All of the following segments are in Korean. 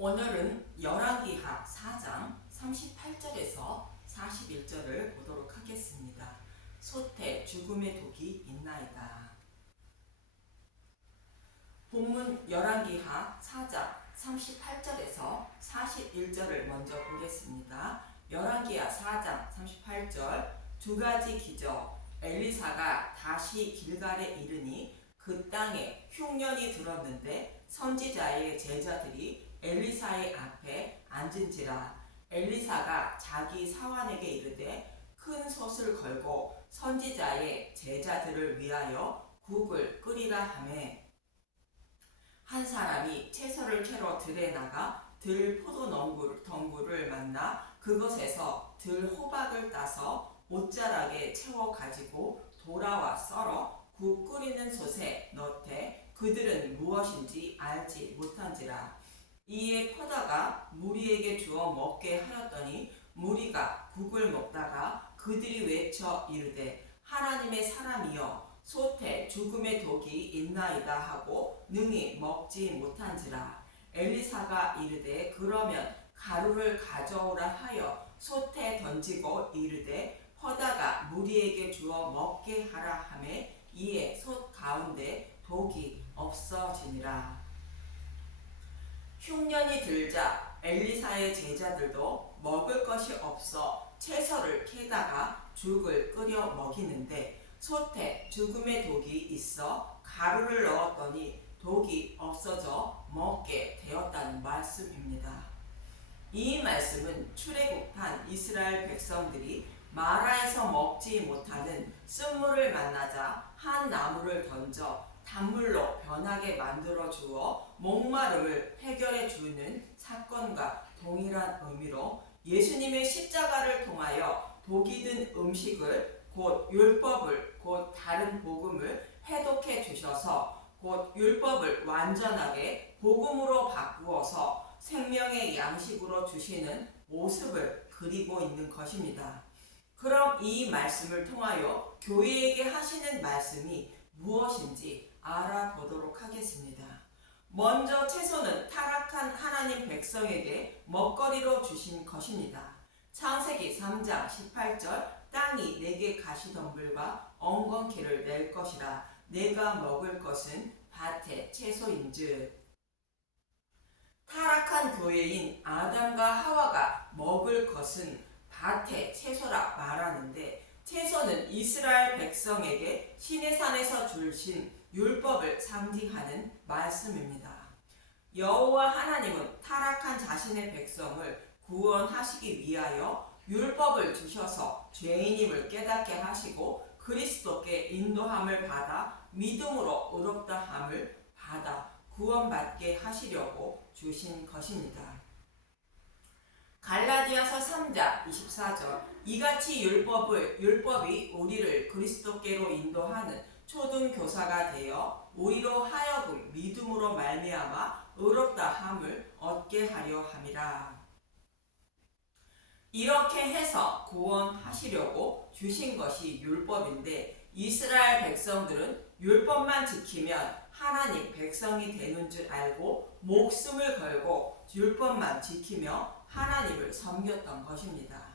오늘은 열왕기하 4장 38절에서 41절을 보도록 하겠습니다. 소태 죽음의 독이 있나이다. 본문 열왕기하 4장 38절에서 41절을 먼저 보겠습니다. 열왕기하 4장 38절 두 가지 기적. 엘리사가 다시 길갈에 이르니 그 땅에 흉년이 들었는데 선지자의 제자들이 엘리사의 앞에 앉은지라. 엘리사가 자기 사환에게 이르되 큰 솥을 걸고 선지자의 제자들을 위하여 국을 끓이라 하매 한 사람이 채소를 캐러 들에 나가 들 포도 덩굴을 만나 그것에서 들 호박을 따서 옷자락에 채워 가지고 돌아와 썰어 국 끓이는 솥에 넣되 그들은 무엇인지 알지 못한지라. 이에 퍼다가 무리에게 주어 먹게 하였더니 무리가 국을 먹다가 그들이 외쳐 이르되 하나님의 사람이여 솥에 죽음의 독이 있나이다 하고 능히 먹지 못한지라. 엘리사가 이르되 그러면 가루를 가져오라 하여 솥에 던지고 이르되 퍼다가 무리에게 주어 먹게 하라 하매 이에 솥 가운데 독이 없어지니라. 흉년이 들자 엘리사의 제자들도 먹을 것이 없어 채소를 캐다가 죽을 끓여 먹이는데 솥에 죽음의 독이 있어 가루를 넣었더니 독이 없어져 먹게 되었다는 말씀입니다. 이 말씀은 출애굽한 이스라엘 백성들이 마라에서 먹지 못하는 쓴물을 만나자 한 나무를 던져 단물로 변하게 만들어 주어 목마름을 해결해 주는 사건과 동일한 의미로 예수님의 십자가를 통하여 독이 든 음식을 곧 율법을 곧 다른 복음을 해독해 주셔서 곧 율법을 완전하게 복음으로 바꾸어서 생명의 양식으로 주시는 모습을 그리고 있는 것입니다. 그럼 이 말씀을 통하여 교회에게 하시는 말씀이 무엇인지 알아보도록 하겠습니다. 먼저 채소는 타락한 하나님 백성에게 먹거리로 주신 것입니다. 창세기 3장 18절 땅이 내게 가시덤불과 엉겅퀴를 낼 것이라 내가 먹을 것은 밭의 채소인즉. 타락한 교회인 아담과 하와가 먹을 것은 밭의 채소라 말하는데 채소는 이스라엘 백성에게 시내산에서 주신 율법을 상징하는 말씀입니다. 여호와 하나님은 타락한 자신의 백성을 구원하시기 위하여 율법을 주셔서 죄인임을 깨닫게 하시고 그리스도께 인도함을 받아 믿음으로 의롭다함을 받아 구원받게 하시려고 주신 것입니다. 갈라디아서 3장 24절 이같이 율법이 우리를 그리스도께로 인도하는 초등교사가 되어 우리로 하여금 믿음으로 말미암아 의롭다함을 얻게 하려 함이라. 이렇게 해서 구원하시려고 주신 것이 율법인데 이스라엘 백성들은 율법만 지키면 하나님 백성이 되는 줄 알고 목숨을 걸고 율법만 지키며 하나님을 섬겼던 것입니다.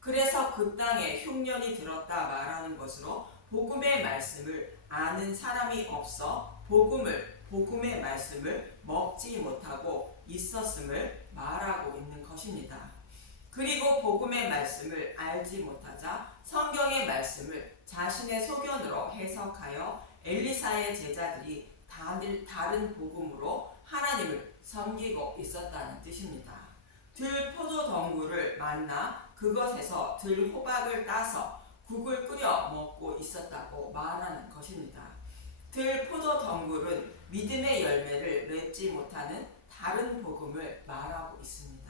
그래서 그 땅에 흉년이 들었다 말하는 것으로 복음의 말씀을 아는 사람이 없어 복음의 말씀을 먹지 못하고 있었음을 말하고 있는 것입니다. 그리고 복음의 말씀을 알지 못하자 성경의 말씀을 자신의 소견으로 해석하여 엘리사의 제자들이 다른 복음으로 하나님을 섬기고 있었다는 뜻입니다. 들 포도 덩굴을 만나 그것에서 들 호박을 따서 국을 끓여 먹고 있었다고 말하는 것입니다. 들 포도 덩굴은 믿음의 열매를 맺지 못하는 다른 복음을 말하고 있습니다.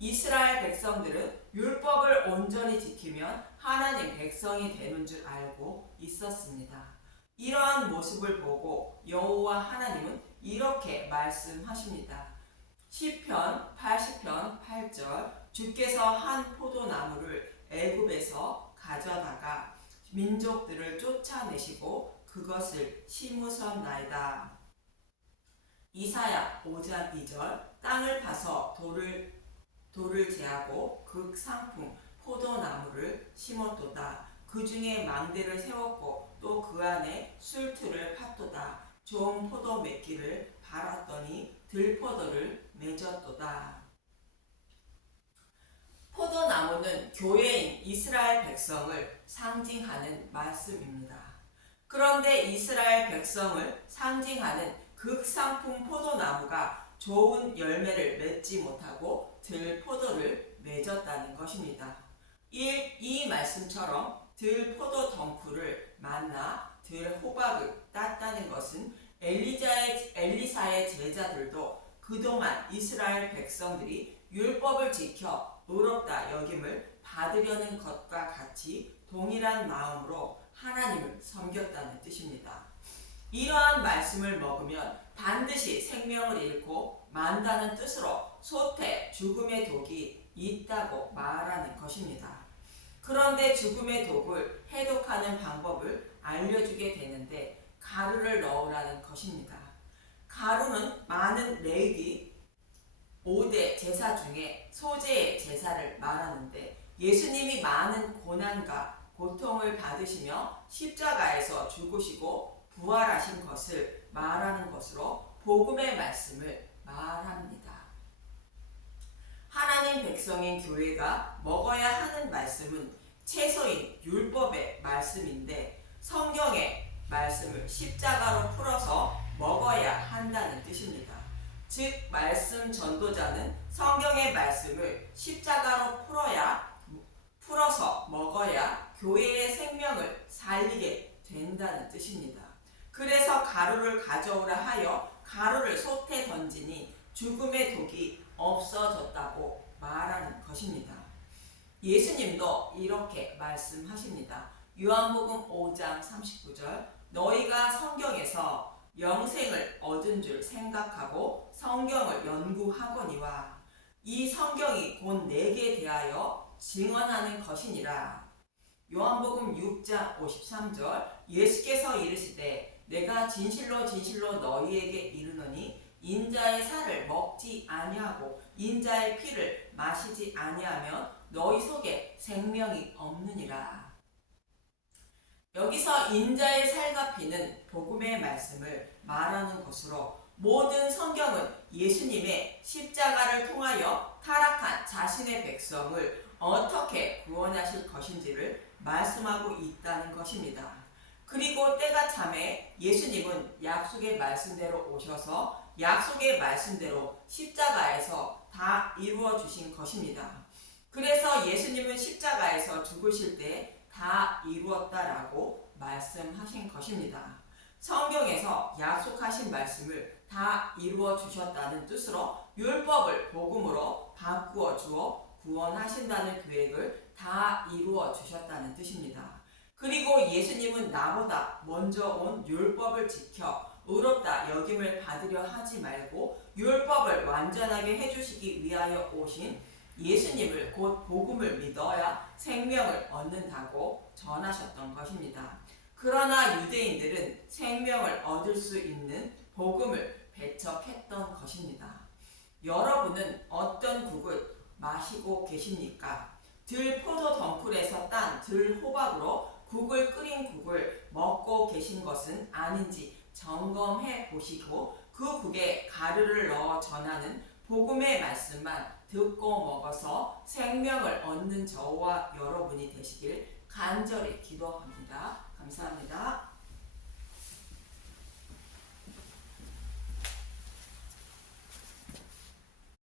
이스라엘 백성들은 율법을 온전히 지키면 하나님 백성이 되는 줄 알고 있었습니다. 이러한 모습을 보고 여호와 하나님은 이렇게 말씀하십니다. 시편 80편 8절 주께서 한 포도나무를 애굽에서 가져다가 민족들을 쫓아내시고 그것을 심으셨나이다. 이사야 5장 2절 땅을 파서 돌을 제하고 극상품 포도나무를 심었도다. 그 중에 망대를 세웠고 또 그 안에 술틀을 팠도다. 좋은 포도 맺기를 바랐더니 들포도를 맺었도다. 포도나무는 교회인 이스라엘 백성을 상징하는 말씀입니다. 그런데 이스라엘 백성을 상징하는 극상품 포도나무가 좋은 열매를 맺지 못하고 들포도를 맺었다는 것입니다. 이 말씀처럼 들포도 덩쿨을 만나 들호박을 땄다는 것은 엘리사의 제자들도 그동안 이스라엘 백성들이 율법을 지켜 의롭다 여김을 받으려는 것과 같이 동일한 마음으로 하나님을 섬겼다는 뜻입니다. 이러한 말씀을 먹으면 반드시 생명을 잃고 만다는 뜻으로 소태, 죽음의 독이 있다고 말하는 것입니다. 그런데 죽음의 독을 해독하는 방법을 알려주게 되는데 가루를 넣으라는 것입니다. 가루는 많은 레위기 5대 제사 중에 소제의 제사를 말하는데 예수님이 많은 고난과 고통을 받으시며 십자가에서 죽으시고 부활하신 것을 말하는 것으로 복음의 말씀을 말합니다. 하나님 백성인 교회가 먹어야 하는 말씀은 채소인 율법의 말씀인데 성경의 말씀을 십자가로 풀어서 먹어야 한다는 뜻입니다. 즉 말씀 전도자는 성경의 말씀을 십자가로 풀어서 먹어야 교회의 생명을 살리게 된다는 뜻입니다. 그래서 가루를 가져오라 하여 가루를 솥에 던지니 죽음의 독이 없어졌다고 말하는 것입니다. 예수님도 이렇게 말씀하십니다. 요한복음 5장 39절 너희가 성경에서 영생을 얻은 줄 생각하고 성경을 연구하거니와 이 성경이 곧 내게 대하여 증언하는 것이니라. 요한복음 6장 53절 예수께서 이르시되 내가 진실로 진실로 너희에게 이르노니 인자의 살을 먹지 아니하고 인자의 피를 마시지 아니하면 너희 속에 생명이 없느니라. 여기서 인자의 살과 피는 복음의 말씀을 말하는 것으로 모든 성경은 예수님의 십자가를 통하여 타락한 자신의 백성을 어떻게 구원하실 것인지를 말씀하고 있다는 것입니다. 그리고 때가 참에 예수님은 약속의 말씀대로 오셔서 약속의 말씀대로 십자가에서 다 이루어 주신 것입니다. 그래서 예수님은 십자가에서 죽으실 때 다 이루었다라고 말씀하신 것입니다. 성경에서 약속하신 말씀을 다 이루어 주셨다는 뜻으로 율법을 복음으로 바꾸어 주어 구원하신다는 계획을 다 이루어 주셨다는 뜻입니다. 그리고 예수님은 나보다 먼저 온 율법을 지켜 의롭다 여김을 받으려 하지 말고 율법을 완전하게 해주시기 위하여 오신 예수님을 곧 복음을 믿어야 생명을 얻는다고 전하셨던 것입니다. 그러나 유대인들은 생명을 얻을 수 있는 복음을 배척했던 것입니다. 여러분은 어떤 국을 마시고 계십니까? 들포도 덩쿨에서 딴 들호박으로 국을 끓인 국을 먹고 계신 것은 아닌지 점검해 보시고 그 국에 가루를 넣어 전하는 복음의 말씀만 듣고 먹어서 생명을 얻는 저와 여러분이 되시길 간절히 기도합니다. 감사합니다.